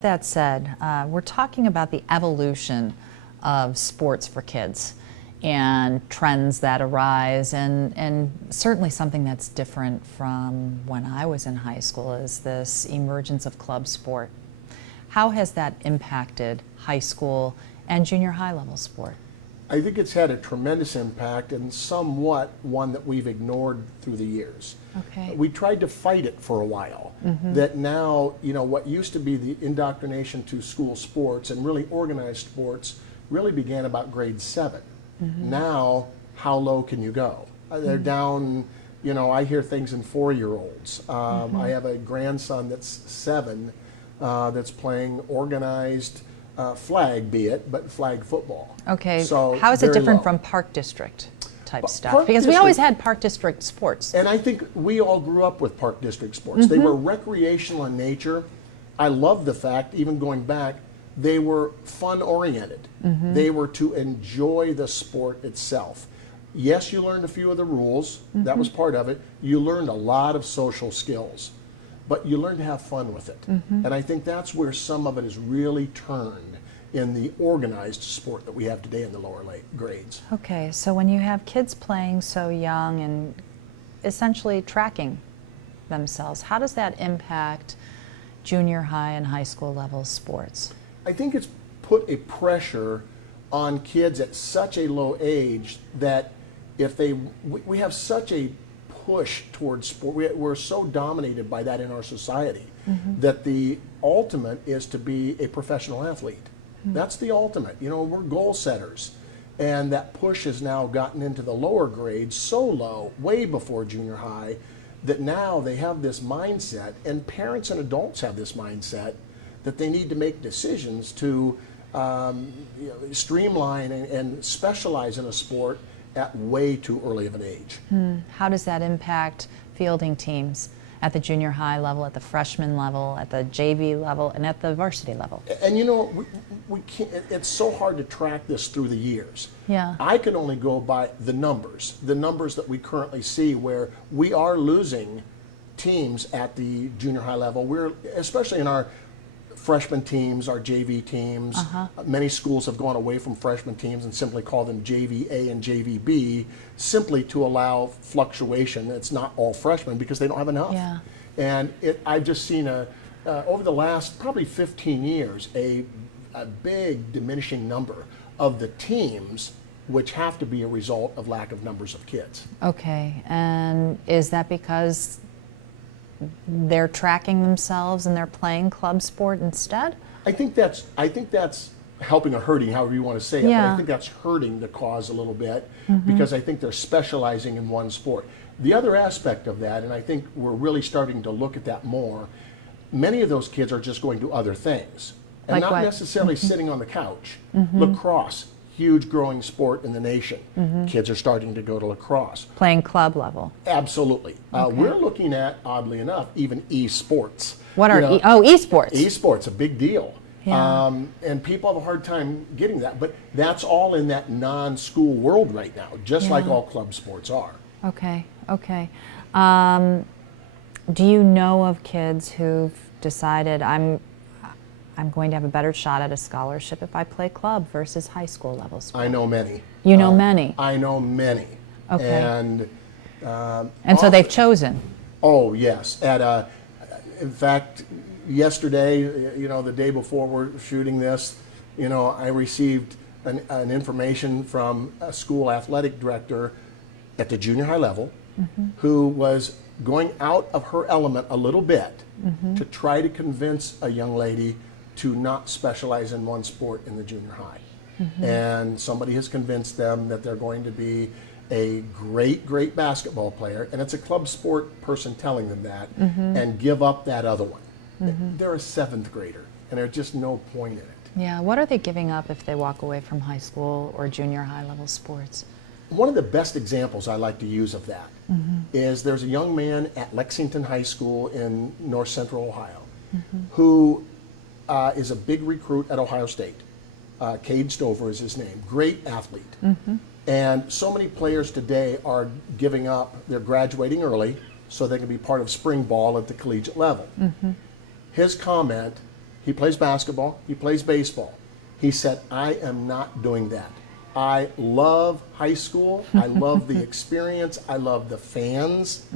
That said, we're talking about the evolution of sports for kids and trends that arise, and certainly something that's different from when I was in high school is this emergence of club sport. How has that impacted high school and junior high level sport? I think it's had a tremendous impact and somewhat one that we've ignored through the years. Okay. We tried to fight it for a while. That now, what used to be the indoctrination to school sports and really organized sports really began about grade 7. Now, how low can you go? They're down, I hear things in 4-year-olds. I have a grandson that's 7 that's playing organized flag, but flag football. Okay, so how is it very different low. from park district type stuff? Park Because we district- always had park district sports. And I think we all grew up with park district sports. They were recreational in nature. I love the fact, even going back, they were fun oriented. They were to enjoy the sport itself. Yes, you learned a few of the rules. That was part of it. You learned a lot of social skills, but you learned to have fun with it. And I think that's where some of it is really turned in the organized sport that we have today in the lower grades. Okay, so when you have kids playing so young and essentially tracking themselves, how does that impact junior high and high school level sports? I think it's put a pressure on kids at such a low age that if we have such a push towards sport, we're so dominated by that in our society that the ultimate is to be a professional athlete. That's the ultimate. We're goal setters. And that push has now gotten into the lower grades so low, way before junior high, that now they have this mindset, and parents and adults have this mindset, that they need to make decisions to streamline and specialize in a sport at way too early of an age. How does that impact fielding teams at the junior high level, at the freshman level, at the JV level, and at the varsity level? And we can't, it's so hard to track this through the years. Yeah. I can only go by the numbers that we currently see, where we are losing teams at the junior high level. We're, especially in our freshman teams, our JV teams, many schools have gone away from freshman teams and simply call them JV-A and JV-B, simply to allow fluctuation. It's not all freshmen because they don't have enough. Yeah. And I've just seen over the last probably 15 years, a big diminishing number of the teams, which have to be a result of lack of numbers of kids. Okay, and is that because they're tracking themselves and they're playing club sport instead? I think that's helping or hurting, however you want to say it. Yeah. But I think that's hurting the cause a little bit because I think they're specializing in one sport. The other aspect of that, and I think we're really starting to look at that more, many of those kids are just going to other things and Like not what? necessarily sitting on the couch. Lacrosse, huge growing sport in the nation. Kids are starting to go to lacrosse. Playing club level. Absolutely. We're looking at, oddly enough, even esports. What are esports? Esports, a big deal. Yeah. And people have a hard time getting that, but that's all in that non-school world right now, just like all club sports are. Okay, okay. Do you know of kids who've decided I'm going to have a better shot at a scholarship if I play club versus high school level sport? I know many. You know many? I know many. Okay. And so they've chosen? oh yes. In fact, yesterday, the day before we're shooting this, I received an information from a school athletic director at the junior high level who was going out of her element a little bit to try to convince a young lady to not specialize in one sport in the junior high. And somebody has convinced them that they're going to be a great basketball player, and it's a club sport person telling them that, and give up that other one. They're a 7th grader, and there's just no point in it. Yeah, what are they giving up if they walk away from high school or junior high level sports? One of the best examples I like to use of that is there's a young man at Lexington High School in north central Ohio who is a big recruit at Ohio State. Cade Stover is his name. Great athlete. And so many players today are giving up, they're graduating early so they can be part of spring ball at the collegiate level. His comment, He plays basketball, he plays baseball. He said, I am not doing that. I love high school. I love the experience. I love the fans,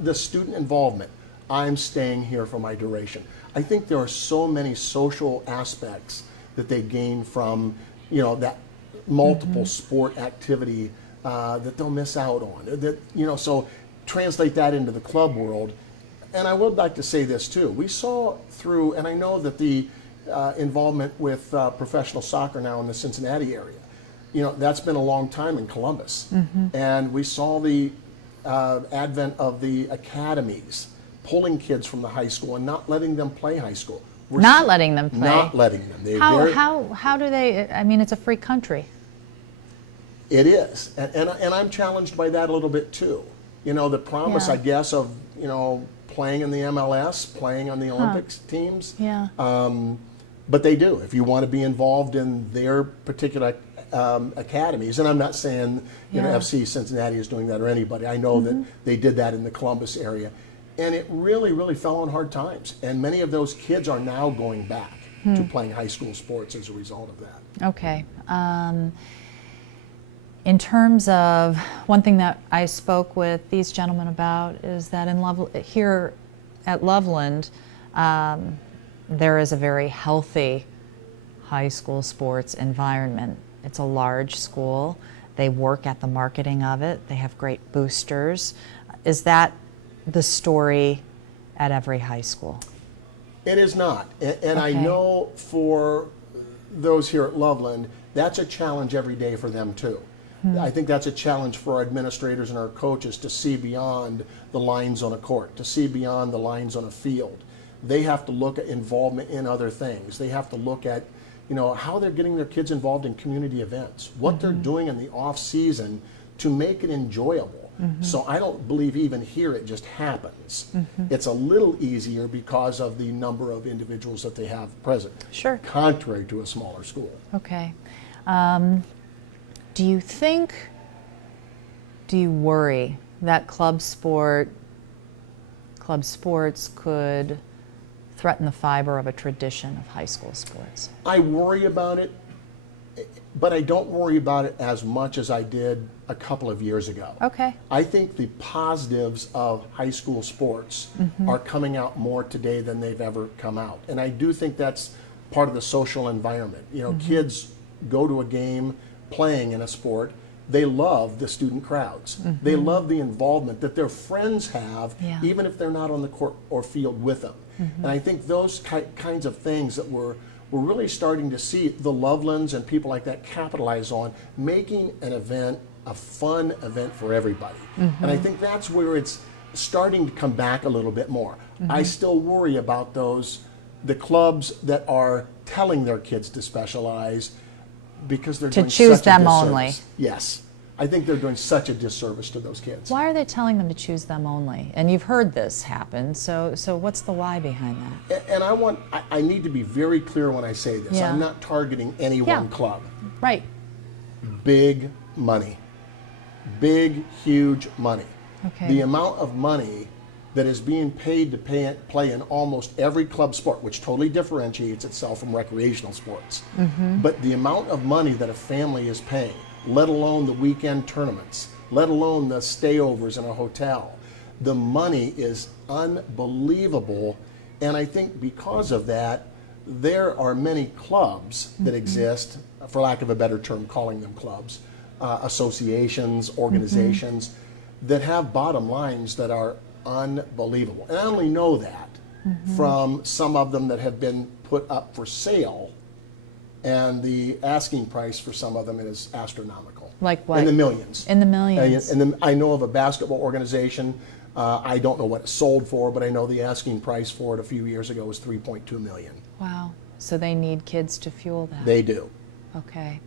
the student involvement. I'm staying here for my duration. I think there are so many social aspects that they gain from, that multiple sport activity that they'll miss out on. That, so translate that into the club world. And I would like to say this too. We saw through, and I know that the involvement with professional soccer now in the Cincinnati area, that's been a long time in Columbus. And we saw the advent of the academies, pulling kids from the high school and not letting them play high school. Not letting them play? Not letting them. How do they, I mean, it's a free country. It is. And I'm challenged by that a little bit too. The promise, I guess, of, playing in the MLS, playing on the Olympics teams. Yeah. But they do. If you want to be involved in their particular academies, and I'm not saying FC Cincinnati is doing that or anybody. I know that they did that in the Columbus area, and it really, really fell on hard times. And many of those kids are now going back to playing high school sports as a result of that. Okay. In terms of one thing that I spoke with these gentlemen about is that here at Loveland, there is a very healthy high school sports environment. It's a large school. They work at the marketing of it. They have great boosters. Is that the story at every high school? It is not. And Okay. I know for those here at Loveland, that's a challenge every day for them too. I think that's a challenge for our administrators and our coaches to see beyond the lines on a court, to see beyond the lines on a field. They have to look at involvement in other things. They have to look at, how they're getting their kids involved in community events, what they're doing in the off season to make it enjoyable. So I don't believe even here it just happens. It's a little easier because of the number of individuals that they have present. Sure. Contrary to a smaller school. Okay. Do you worry that club sports could threaten the fiber of a tradition of high school sports? I worry about it, but I don't worry about it as much as I did a couple of years ago. Okay. I think the positives of high school sports are coming out more today than they've ever come out. And I do think that's part of the social environment. Kids go to a game playing in a sport. They love the student crowds. They love the involvement that their friends have, even if they're not on the court or field with them. And I think those kinds of things that we're really starting to see the Lovelands and people like that capitalize on, making an event a fun event for everybody. And I think that's where it's starting to come back a little bit more. I still worry about the clubs that are telling their kids to specialize because they're doing choose such a them disservice. only. Yes. I think they're doing such a disservice to those kids. Why are they telling them to choose them only? And you've heard this happen, so what's the why behind that? And I need to be very clear when I say this. Yeah. I'm not targeting any one club. Right. Big money. Big, huge money. Okay. The amount of money that is being paid to play in almost every club sport, which totally differentiates itself from recreational sports. But the amount of money that a family is paying, let alone the weekend tournaments, let alone the stayovers in a hotel, the money is unbelievable. And I think because of that, there are many clubs that exist, for lack of a better term, calling them clubs, associations, organizations, that have bottom lines that are unbelievable. And I only know that from some of them that have been put up for sale, and the asking price for some of them is astronomical. Like what? In the millions. In the millions. And then I know of a basketball organization, I don't know what it sold for, but I know the asking price for it a few years ago was $3.2 million. Wow. So they need kids to fuel that. They do. Okay.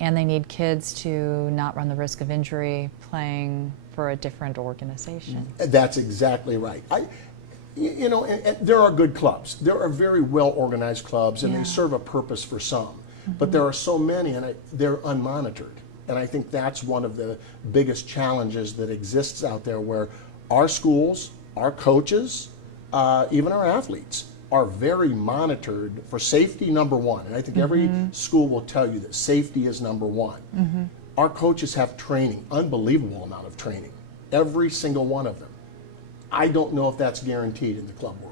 And they need kids to not run the risk of injury playing for a different organization. That's exactly right. And there are good clubs. There are very well organized clubs, and they serve a purpose for some. But there are so many, and they're unmonitored. And I think that's one of the biggest challenges that exists out there, where our schools, our coaches, even our athletes are very monitored for safety, number one. And I think every school will tell you that safety is number one. Our coaches have training, unbelievable amount of training, every single one of them. I don't know if that's guaranteed in the club world.